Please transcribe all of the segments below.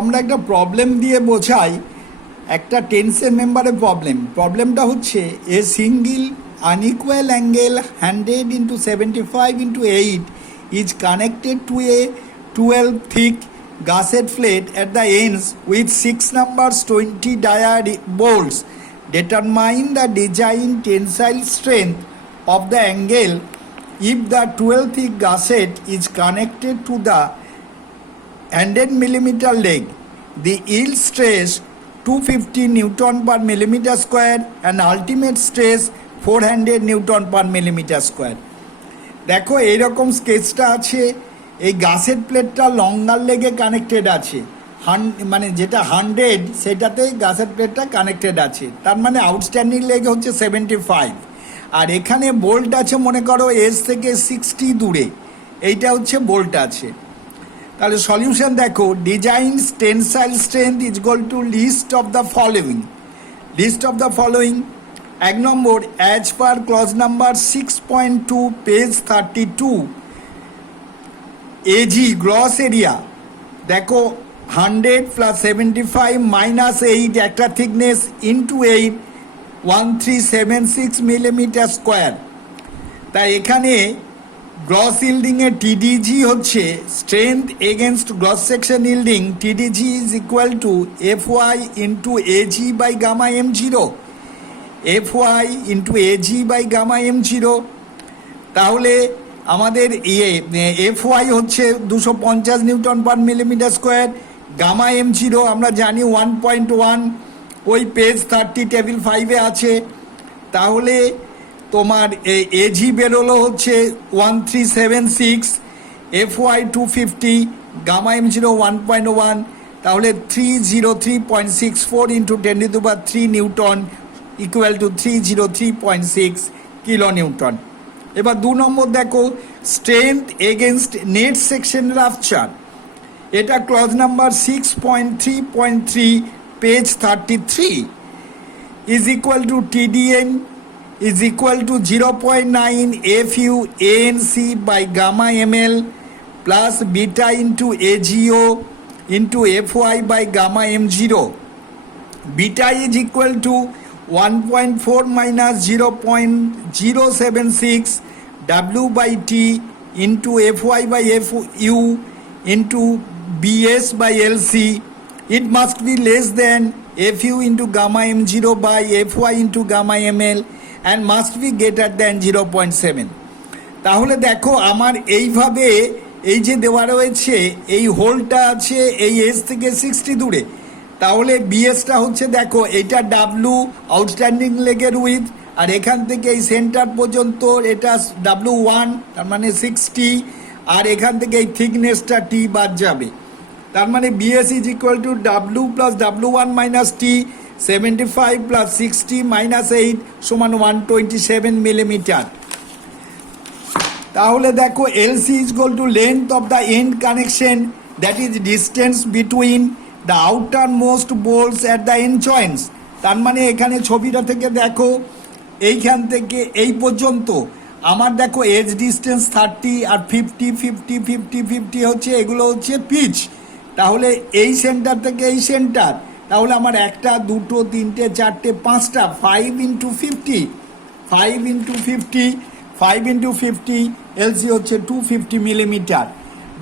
আমরা একটা প্রবলেম দিয়ে বোঝাই একটা টেন্সের মেম্বারের প্রবলেমটা হচ্ছে a single unequal angle 100 into 75 into 8 is connected to a 12 thick gusset plate at the ends with 6 numbers 20 dia bolts. Determine the design tensile strength of the angle if the 12 thick gusset is connected to the 100 millimeter leg. The yield stress 250 Newton per millimeter square and ultimate stress 400 Newton per millimeter square. দেখো এইরকম স্কেচটা আছে। এই gusset প্লেটটা লঙ্গার লেগে connected আছে, মানে যেটা 100 সেটাতেই গাসেট প্লেটটা কানেক্টেড আছে, তার মানে আউটস্ট্যান্ডিং লেগে হচ্ছে 75। আর এখানে বোল্ট আছে মনে করো এজ থেকে 60 দূরে, এইটা হচ্ছে বোল্ট আছে। তাহলে সলিউশন দেখো, design tensile strength is equal to least of the following. 1 number, as per clause number 6.2 page 32 AG gross area. দেখো 100 প্লাস 75 মাইনাস 8 একটা থিকনেস ইন্টু 8 1376 মিলিমিটার স্কোয়ার। তাই এখানে গ্রস ইল্ডিংয়ে টিডিজি হচ্ছে strength against gross section yielding. TDG is equal to FY into AG by gamma M zero, FY into AG by gamma M zero. তাহলে আমাদের FY হচ্ছে 250 newton per millimetre square, gamma M zero আমরা জানি 1.1, ওই page 30 table 5-এ আছে। তাহলে তোমার AG বেরোলো হচ্ছে 1376, এফওয়াই 250, গামা এম জিরো 1.1, তাহলে 303.64 into 10³ newton equal to 303.6 kilo newton. এবার 2 নম্বর দেখো, strength against net section rupture. এটা clause number 6.3.3 page 33 is equal to TDN is equal to 0.9 FU ANC by gamma ml plus beta into AGO into FY by gamma M0. Beta is equal to 1.4 minus 0.076 W by T into Fy by Fu into BS by LC. It must be less than Fu into gamma M0 by Fy into gamma ml and must be greater than 0.7. তাহলে দেখো আমার এইভাবে এই যে দেওয়া রয়েছে, এই হোলটা আছে এই এজ থেকে 60 দূরে, তাহলে বিএসটা হচ্ছে দেখো এইটা ডাব্লু আউটস্ট্যান্ডিং লেগের উইথ, আর এখান থেকে এই সেন্টার পর্যন্ত এটা W1 তার মানে 60, আর এখান থেকে এই থিকনেসটা টি বাদ যাবে। তার মানে BS is equal to W plus W1 minus T, 75 plus 60 minus 8 সমান 127 মিলিমিটার। তাহলে দেখো LC is equal to length of the end connection, that is distance between the outermost bolts at the end joints। তার মানে এখানে ছবিটা থেকে দেখো এইখান থেকে এই পর্যন্ত আমার দেখো এজ ডিস্টেন্স 30 আর 50 50 50 50 হচ্ছে, এগুলো হচ্ছে পিচ। তাহলে এই সেন্টার থেকে এই সেন্টার, তাহলে আমার একটা দুটো তিনটে চারটে পাঁচটা 5 into 50 এলসি হচ্ছে 250 মিলিমিটার।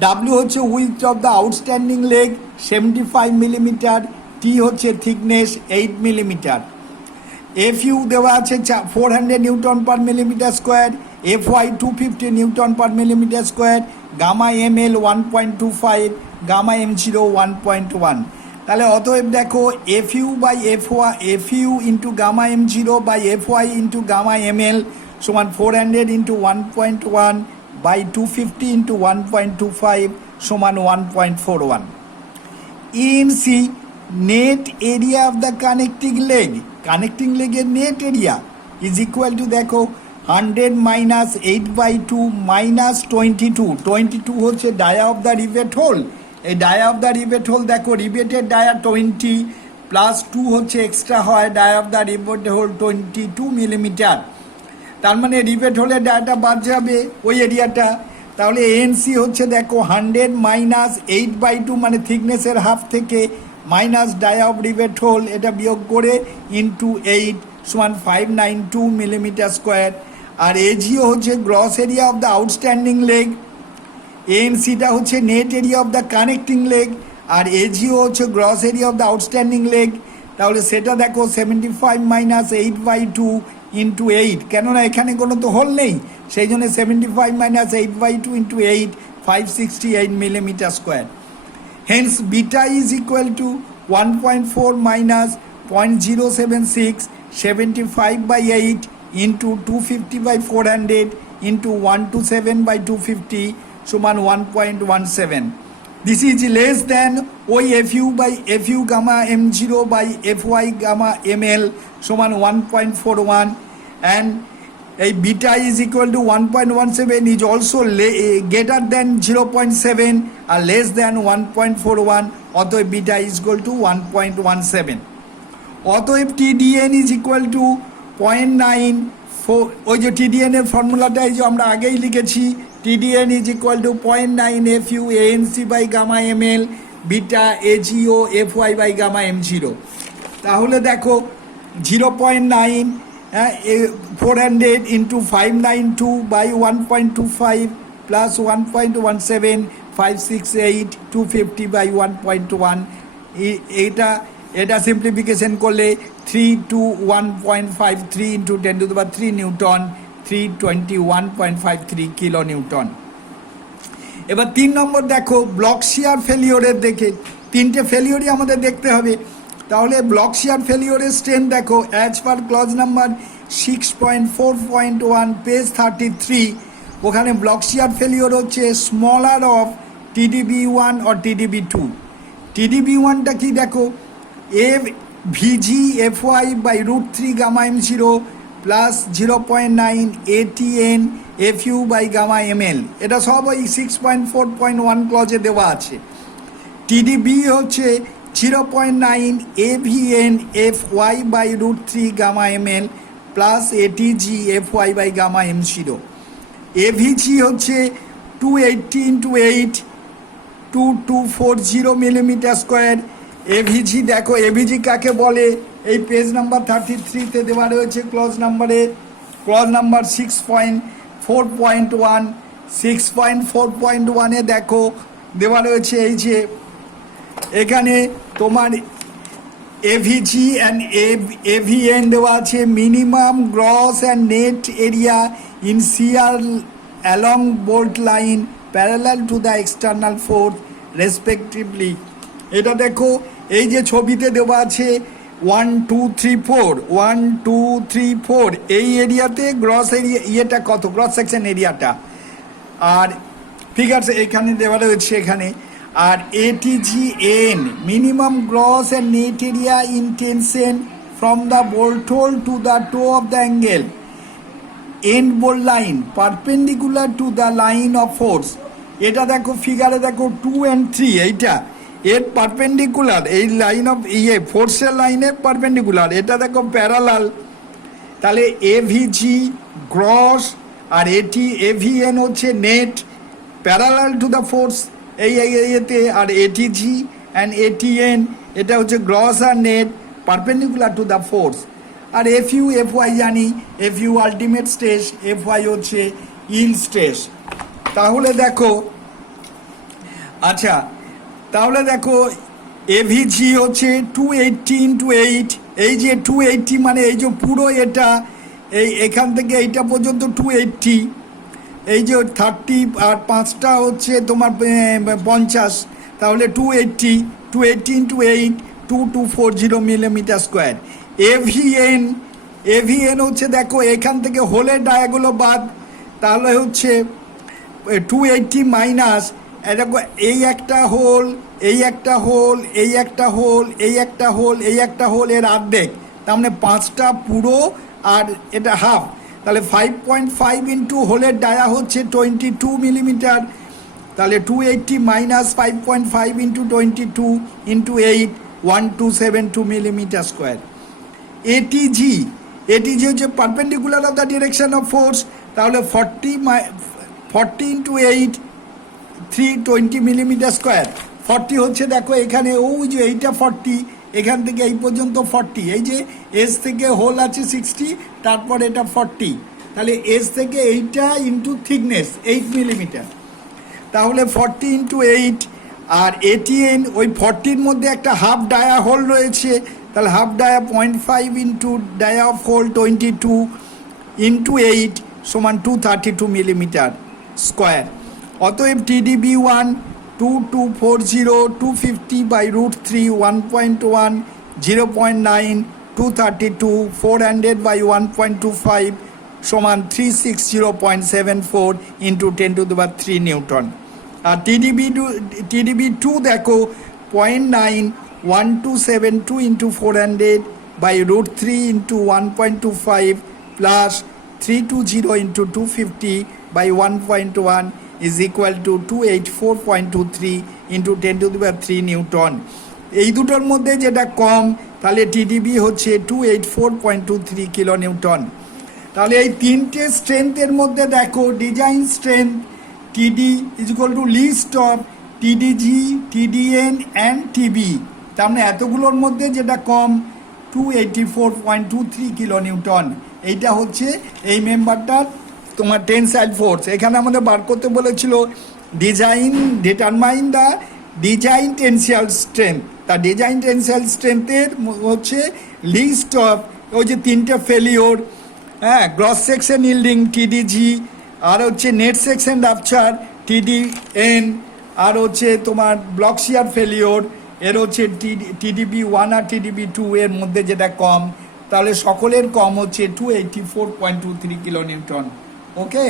ডাব্লিউ হচ্ছে width of the outstanding leg 75 millimetre, T হচ্ছে থিকনেস 8 মিলিমিটার। এফইউ দেওয়া আছে 400 newton per millimetre square, FY 250 newton per millimetre square, gamma ML 1.25, gamma M zero 1.1। তাহলে অতএব দেখো FU by FU into gamma M zero by FY into gamma ML সমান 400 into 1.1 by 250 into 1.25 সমান 1.41। ANC net area of the connecting লেগের net area is equal to দেখো 100 minus 8/2 minus 22 হচ্ছে dia of the rivet hole. এই dia of the rivet hole দেখো riveted dia 20 plus 2 হচ্ছে extra হয়, dia of the rivet hole 22 millimetre. তার মানে rivet হোলের ডায়াটা বাদ যাবে ওই এরিয়াটা, তাহলে এএনসি হচ্ছে দেখো 100 মাইনাস 8/2 মানে থিকনেসের হাফ থেকে minus dia of rivet hole এটা বিয়োগ করে ইন্টু 8 সমান 592 মিলিমিটার স্কোয়ার। আর এজিও হচ্ছে gross area of the outstanding leg, এএনসিটা হচ্ছে net area of the connecting leg, আর এজিও হচ্ছে gross area of the outstanding leg. তাহলে সেটা দেখো 75 মাইনাস 8/2 ইন্টু 8, কেননা এখানে কোনো তো হোল নেই, সেই জন্য 75 minus 8/2 into 8 568 millimetre square. Hence beta is equal to 1.4 minus 0.076 75/8 into 250/400 into 127/250 সমান 1.17। This is less than OFU by FU gamma M0 by FY gamma ML সমান 1.41, and a beta is equal to 1.17 is also greater than 0.7 or less than 1.41, অতএব beta is equal to 1.17। অতএব TDN is equal to 0.94, ওই যে TDN এর ফর্মুলাটা এই যে আমরা আগেই লিখেছি, TDN is equal to 0.9 FU ANC by gamma ML beta AGO FY by gamma M0। তাহলে দেখো 0.9 400 into 592 by 1.25 plus 1.17 568 250 by 1.1, এটা সিম্পলিফিকেশন করলে 3 to 1.53 into 10 to the power 3 Newton 321.53 kilo newton. এবার 3 নম্বর দেখো ব্লক শিয়ার ফেলিওরের, দেখে 3টে ফেলিওরই আমাদের দেখতে হবে। তাহলে ব্লক শিয়ার ফেলিওরের স্ট্রেন্থ দেখো as per clause number 6.4.1 page 33, ওখানে ব্লক শিয়ার ফেলিওর হচ্ছে smaller of TDB1 or TDB2। TDB1টা কি দেখো VG FY by √3 gamma M0 plus 0.9 ATN FU by gamma ML, এটা সব ওই 6.4.1 ক্লজে দেওয়া আছে। TDB হচ্ছে 0.9 AVN FY by √3 gamma ML plus ATG FY by gamma M0। AVG হচ্ছে 280 into 8 2240 মিলিমিটার স্কোয়ার। AVG দেখো AVG কাকে বলে, এই পেজ নাম্বার 33তে দেওয়া রয়েছে ক্লজ নাম্বার 6.4.1। 6.4.1-এ দেখো দেওয়া রয়েছে এই যে এখানে তোমার AVG অ্যান্ড AVN দেওয়া আছে, minimum gross and net area in shear along bolt line parallel to the external force respectively. এটা দেখো এই যে ছবিতে দেওয়া আছে 1 2 3 4 1 2 3 4, এই এরিয়াতে গ্রস এরিয়া ইয়েটা কত, গ্রস সেকশন এরিয়াটা, আর ফিগার্স এখানে দেওয়া রয়েছে এখানে। আর ATGN minimum gross and net area in tension from the bolt hole to the toe of the angle and bolt line perpendicular to the line of force. এটা দেখো ফিগারে দেখো 2 and 3, এইটা এর পারপেন্ডিকুলার, এই লাইন অফ ফোর্সের লাইনের perpendicular, এটা দেখো প্যারালাল। তাহলে AVG গ্রস আর AVN হচ্ছে net parallel to the force এই এতে, আর ATG অ্যান্ড ATN এটা হচ্ছে গ্রস আর net perpendicular to the force. আর FU FY জানি, FU আলটিমেট স্ট্রেস, FY হচ্ছে ইল্ড স্ট্রেস। তাহলে দেখো আচ্ছা, তাহলে দেখো AVG হচ্ছে 280 into 8, এই যে 280 মানে এই যে পুরো এটা এই এখান থেকে এইটা পর্যন্ত 280, এই যে 30 আর 5টা হচ্ছে তোমার 50, তাহলে 280 into 8 2240 মিলিমিটার স্কোয়ার। AVN হচ্ছে দেখো এখান থেকে হোলের ডায়াগুলো বাদ, তাহলে হচ্ছে 280 মাইনাস দেখো এই একটা হোল, এই একটা হোল, এই একটা হোল, এই একটা হোল, এই একটা হোল, এর অর্ধেক, তার মানে 5টা পুরো আর এটা হাফ, তাহলে 5.5 ইন্টু হোলের ডায়া হচ্ছে 22 মিলিমিটার, তাহলে 280 minus 5.5 into 22 into 8 1272 millimetre square. ATG হচ্ছে perpendicular of the direction of force, তাহলে 40 ইন্টু 8 320 মিলিমিটার স্কোয়ার। 40 হচ্ছে দেখো এখানে ওই যে এইটা 40, এখান থেকে এই পর্যন্ত 40, এই যে এস থেকে হোল আছে 60, তারপর এটা 40, তাহলে এস থেকে এইটা ইন্টু থিকনেস 8 মিলিমিটার, তাহলে 40 ইন্টু 8 আর এটিএন ওই 40-র মধ্যে একটা হাফ ডায়া হোল রয়েছে, তাহলে half dia 0.5 into dia of hole 22 into 8 সমান 232 মিলিমিটার স্কোয়ার। অতএব টিডিবি 1 2240 250 বাই রুট 3 1.1 0.9 232 400 বাই 1.25 সমান 360.74 ইন্টু 10⁻³ নিউটন। আর টিডিবি 2 দেখো 0.9 1272 into 400 by root 3 into 1.25 plus 320 into 250 by 1.1 is equal to 284.23 into 10⁻³ newton. এই দুটোর মধ্যে যেটা কম, তাহলে টিডিবি হচ্ছে 284.23 কিলো নিউটন। তাহলে এই তিনটে স্ট্রেংথের মধ্যে দেখো design strength TD is equal to least of TDG TDN and TB, তার মানে এতগুলোর মধ্যে যেটা কম 284.23 কিলো নিউটন। এইটা হচ্ছে এই মেম্বারটার তোমার টেনসাইল ফোর্স। এখানে আমাদের বার করতে বলেছিল ডিটারমাইন দ্য ডিজাইন টেনসিয়াল স্ট্রেংথ। তা ডিজাইন টেনসিয়াল স্ট্রেংথের হচ্ছে লিস্ট অফ ওই যে তিনটে ফেলিওর, হ্যাঁ, গ্রস সেকশন ইল্ডিং টিডিজি, আর হচ্ছে নেট সেকশন রাপচার টিডিএন, আর হচ্ছে তোমার ব্লক শিয়ার ফেলিওর, এর হচ্ছে টিডিবি 1 আর টিডিবি 2 এর মধ্যে যেটা কম, তাহলে সকলের কম হচ্ছে 284.23 কিলো নিউটন। ওকে।